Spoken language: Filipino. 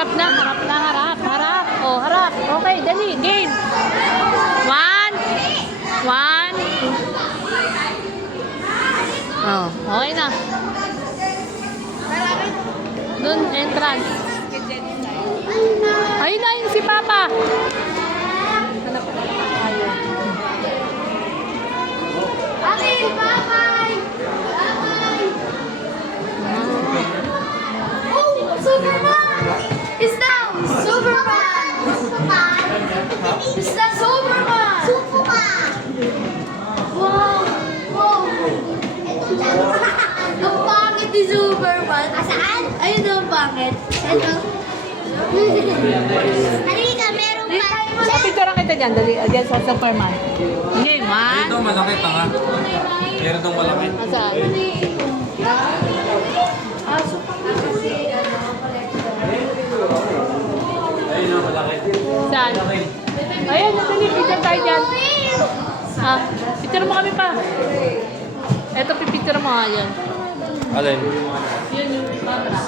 Harap na, harap na, harap, harap. Oh, harap. Okay, dali, game. One. One. Oh, okay na. Doon, entrance. Ayun na, yun si Papa. Akin, bye-bye! Bye-bye! Oh, Superman! It's now Superman! It's the Superman! Superman! Wow! Wow! Ang pangit ni Superman. Saan? Ayun ang pangit. Ito. Halika, meron pa. Picture kita dyan, dali, dyan sa Superman. Game, one. Ito malaki tanga. Meron itong malaki. Saan? Ayun o, malaki. Saan? Ayan, dali, picture tayo dyan. Ah, picture mo kami pa. Eto, pipicture mo nga yan. Alin? Yun yung camera.